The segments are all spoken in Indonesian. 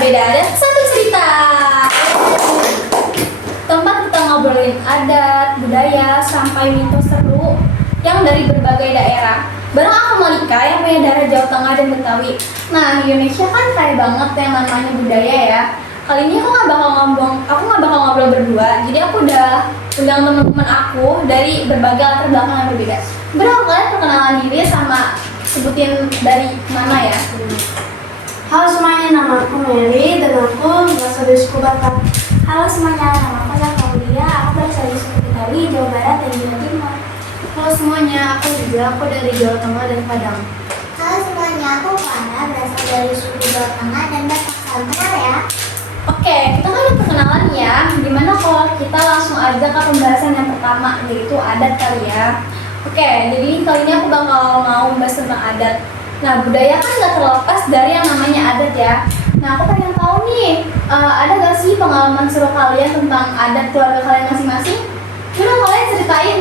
beda adat, satu cerita. Tempat kita ngobrolin adat, budaya, sampai mitos seru yang dari berbagai daerah. Bareng aku Monica yang punya darah Jawa Tengah dan Betawi. Nah, Indonesia kan kaya banget yang namanya budaya ya. Kali ini aku nggak bakal ngobrol berdua. Jadi aku udah undang teman-teman aku dari berbagai latar belakang yang berbeda. Bro, kalian perkenalan diri sama sebutin dari mana ya? Halo semuanya, nama aku Mary dan aku berasal dari suku Batak. Halo semuanya, nama aku Zakaria, aku berasal dari suku Betawi, Jawa Barat dan Jawa Timur. Halo semuanya, aku dari Jawa Tengah dan Padang. Halo semuanya, aku Fana, berasal dari suku Jawa Tengah dan Batak. Salam kenal ya. Oke, kita kan udah perkenalan ya. Gimana kalau kita langsung aja ke pembahasan yang pertama, yaitu adat kali ya. Oke, jadi kali ini aku bakal mau membahas tentang adat. Nah, budaya kan gak terlepas dari yang namanya adat ya. Nah, aku pengen tahu nih, ada gak sih pengalaman seru kalian tentang adat keluarga kalian masing-masing? Coba kalian ceritain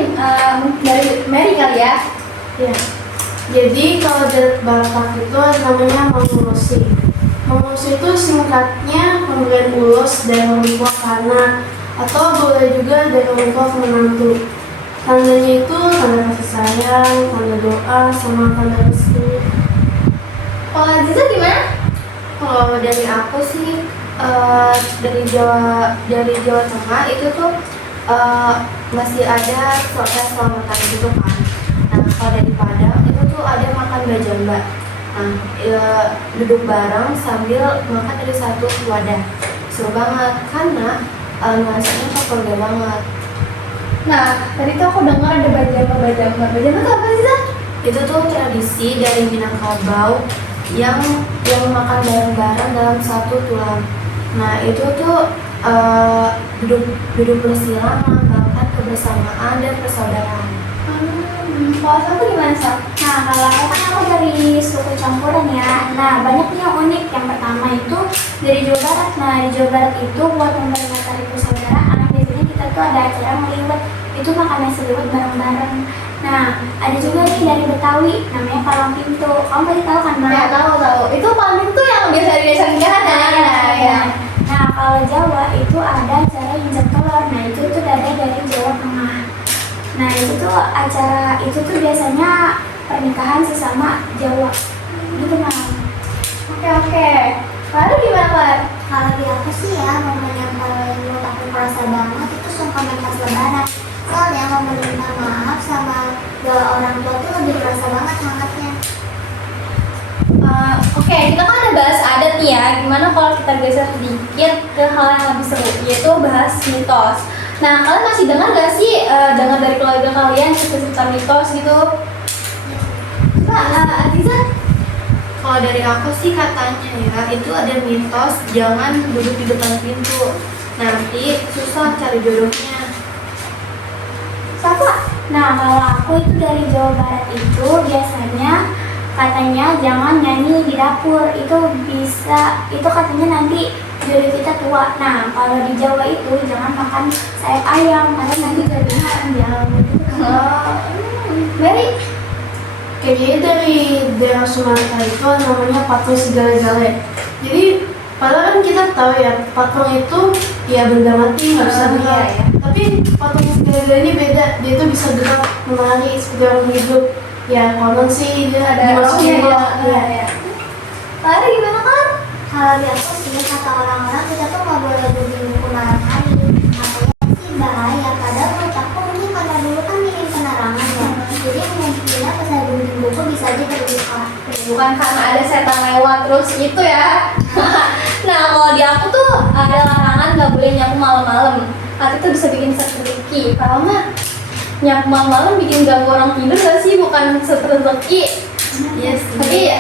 dari Mary kali ya. Ya. Jadi kalau adat Batak itu namanya mengurusi. Mengurusi itu singkatnya pemberian ulus dari orang tua ke anak, atau boleh juga dari orang tua ke menantu. Tandanya itu tanda kasih sayang, tanda doa, sama tanda restu. Kalau Aziza gimana? Kalau dari aku sih dari Jawa Tengah itu tuh masih ada selamatan gitu kan. Nah kalau dari Padang itu tuh ada makan bajamba. Nah duduk bareng sambil makan dari satu wadah. Seru banget karena nuansanya tuh keluarga banget. Nah, tadi tuh aku dengar ada bajamba. Bajamba itu apa sih, Zak? Itu tuh tradisi dari Minangkabau yang makan bareng-bareng dalam satu tulang. Nah itu tuh duduk bersila melambangkan kebersamaan dan persaudaraan. Kalau aku gimana, Sak? Nah, kalau aku dari suku campuran ya. Nah, banyak nih yang unik. Yang pertama itu dari Jawa Barat. Nah, di Jawa Barat itu buat memperingati hari persaudaraan, biasanya kita tuh ada acara meliwet. Itu makan nasi liwet bareng-bareng. Nah, ada juga nih dari Betawi, namanya palang pintu. Kamu pasti tahu kan, Mbak? Ya, tahu. Itu paling tuh yang biasa di desa nikahan ya. Nah, kalau Jawa itu ada acara injak telur. Nah, itu tuh ada dari Jawa Tengah. Nah, itu tuh acara itu tuh biasanya pernikahan sesama Jawa. Gitu, Mam. Oke. Lalu gimana, Lar? Kalau di aku sih ya, momen yang paling menurut aku merasa banget itu sungkeman pas lebaran. Soalnya momen minta maaf sama dua orang tua tuh lebih terasa banget hangatnya. Oke, kita kan ada bahas adat nih ya. Gimana kalau kita geser sedikit ke hal yang lebih seru, yaitu bahas mitos. Nah, kalian masih dengar gak sih dengar dari keluarga kalian cerita-cerita mitos gitu? Coba, Aziza? Kalau dari aku sih katanya ya, itu ada mitos jangan duduk di depan pintu. Nanti susah cari jodohnya. Siapa? Nah, kalau aku itu dari Jawa Barat itu biasanya katanya jangan nyanyi di dapur. Itu katanya nanti jodoh kita tua. Nah, kalau di Jawa itu jangan makan sayap ayam karena nanti jodohnya panjang. Mary? Kayaknya dari daerah Sumatera itu namanya patung segala-gala. Jadi padahal kan kita tahu ya patung itu ya benda mati nggak bisa gerak. Iya. Tapi patung segala-gala ini beda, dia itu bisa gerak menari seperti orang hidup. Ya konon sih dia Ada dimasukin rohnya roh. ya. Lalu gimana, kan? Kalau di aku sih kata orang-orang kita tuh nggak boleh berminggu malam hari. Katanya sih bahaya. Padahal menurut aku ini karena dulu kan minim penerangan ya. Jadi mungkin pas ada buku bisa aja terbuka. Bukan karena ada setan lewat terus gitu ya. Nah, kalau di aku tuh ada larangan nggak boleh nyapu malam-malam. Nanti tuh bisa bikin rezeki. Kalau nggak nyapu malam-malam bikin ganggu orang tidur gak sih? Bukan rezeki. Yes. Tapi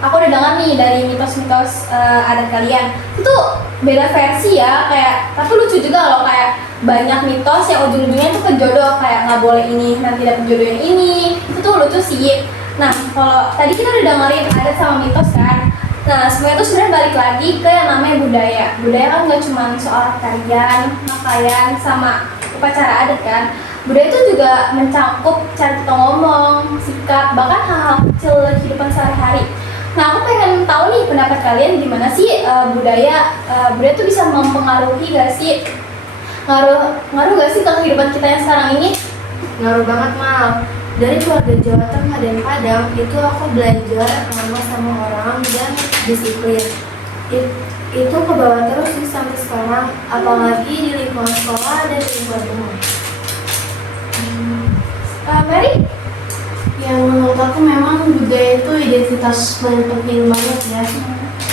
aku udah dengar nih dari mitos-mitos adat kalian. Itu beda versi ya. Kayak tapi lucu juga loh, kayak banyak mitos yang ujung-ujungnya tuh ke jodoh, kayak nggak boleh ini nanti dapet jodoh yang ini. Itu tuh lucu sih. Nah, kalau tadi kita udah dengerin adat sama mitos kan. Nah, semuanya itu sebenarnya balik lagi ke yang namanya budaya. Budaya kan nggak cuma soal tarian, pakaian, sama upacara adat kan. Budaya itu juga mencakup cara kita ngomong, sikap, bahkan hal-hal kecil kehidupan sehari-hari. Nah, aku pengen tahu nih pendapat kalian gimana sih budaya tuh bisa mempengaruhi gak sih? Ngaruh gak sih ke kehidupan kita yang sekarang ini? Ngaruh banget Mal. Dari keluarga Jawa Tengah dan Padang itu aku belajar ramah sama orang dan disiplin. Itu ke bawah terus sih sampai sekarang, apalagi di lingkungan sekolah dan di lingkungan rumah. Mary? Ya menurut aku memang budaya itu identitas paling penting banget ya.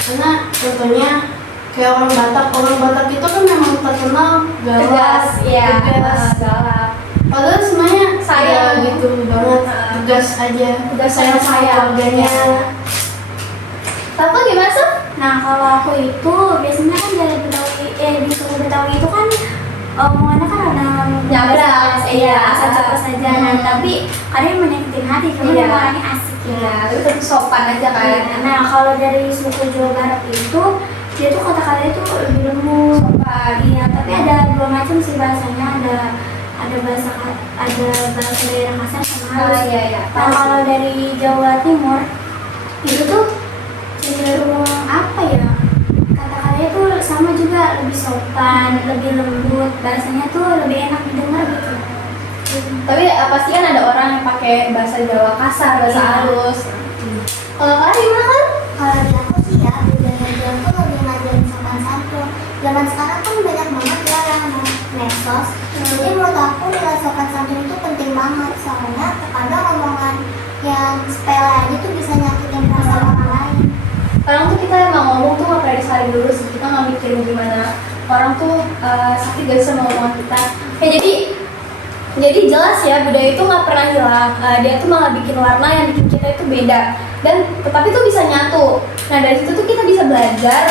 Karena contohnya kayak orang Batak itu kan memang terkenal Tegas, ya. tegas. Galak. Padahal sebenarnya Sayang. ya gitu banget, tegas aja. Tegas sayang sama keluarganya. Papa gimana sih? Nah kalau aku itu biasanya kan dari Betawi, di suku Betawi itu kan omongannya kan ada Nyabrak, iya. asal cepet saja. Nah tapi kadang menyakitin hati, cuma Iya. orangnya asik ya. Ya, itu tetap sopan aja kan. Nah kalau dari suku Jawa Barat itu dia tuh kata-kata itu lebih lembut. Iya, tapi ada dua macam sih bahasanya, ada bahasa daerah kasar sama halus. Iya. Nah kalau dari Jawa Timur itu tuh cenderung apa ya, kata-katanya tuh sama juga, lebih sopan, lebih lembut, bahasanya tuh lebih enak didengar gitu. Tapi pasti kan ada orang yang pakai bahasa Jawa kasar, bahasa Iya. halus. Kalau kalian gimana kan? Kalau di aku sih ya, budaya Jawa tuh lebih ngajarin sopan santun. Zaman sekarang kan banyak banget ya yang medsos. Jadi menurut aku nilai sopan santun itu penting banget, soalnya terkadang omongan yang sepele aja tuh bisa nyakitin perasaan orang lain. Orang tuh kita emang ngomong tuh nggak pernah disaring dulu sih, kita nggak mikirin gimana orang tuh sakit gak sih sama omongan kita. Ya jadi jelas ya, budaya itu nggak pernah hilang. Dia tuh malah bikin warna yang bikin kita itu beda, dan tetapi tuh bisa nyatu. Nah dari situ tuh kita bisa belajar,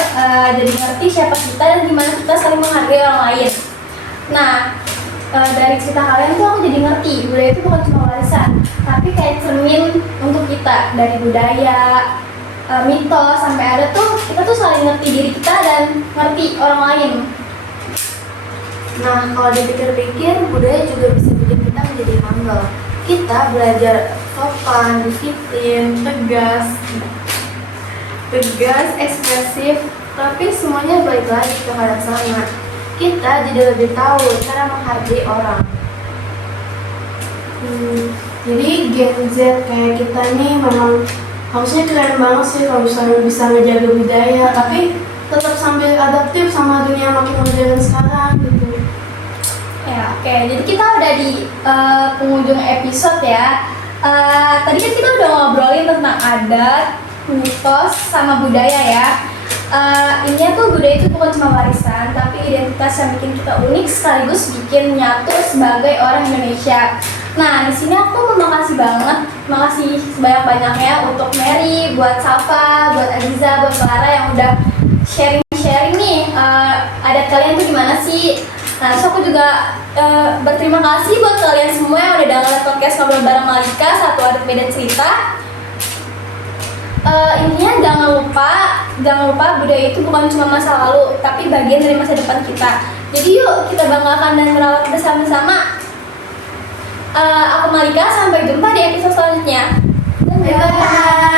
jadi ngerti siapa kita dan gimana kita saling menghargai orang lain. Nah dari cerita kalian tuh aku jadi ngerti budaya itu bukan cuma warisan, tapi kayak cermin untuk kita. Dari budaya, mitos sampai ada tuh kita tuh saling ngerti diri kita dan ngerti orang lain. Nah, kalau dipikir-pikir, budaya juga bisa bikin kita menjadi humble. Kita belajar sopan, disiplin, tegas, ekspresif, tapi semuanya balik lagi ke hal yang sama. Kita jadi lebih tahu cara menghargai orang. Jadi Gen Z kayak kita nih memang harusnya keren banget sih kalau misalnya bisa ngejaga budaya, tapi tetap sambil adaptif sama dunia makin modern sekarang gitu. Ya, oke. Jadi kita udah di penghujung episode ya. Tadi kan kita udah ngobrolin tentang adat, mitos, sama budaya ya. Intinya tuh budaya itu bukan cuma warisan, tapi identitas yang bikin kita unik sekaligus bikin nyatu sebagai orang Indonesia. Nah, di sini aku mau makasih sebanyak-banyaknya untuk Mary, buat Safa, buat Aziza, buat Clara yang udah sharing nih adat kalian tuh gimana sih. Nah, so aku juga berterima kasih buat kalian semua yang udah dengerin podcast Ngobrol Bareng Malika, satu adat beda cerita. Intinya jangan lupa budaya itu bukan cuma masa lalu, tapi bagian dari masa depan kita. Jadi yuk kita banggakan dan merawat bersama-sama. Aku Malika, sampai jumpa di episode selanjutnya. Bye.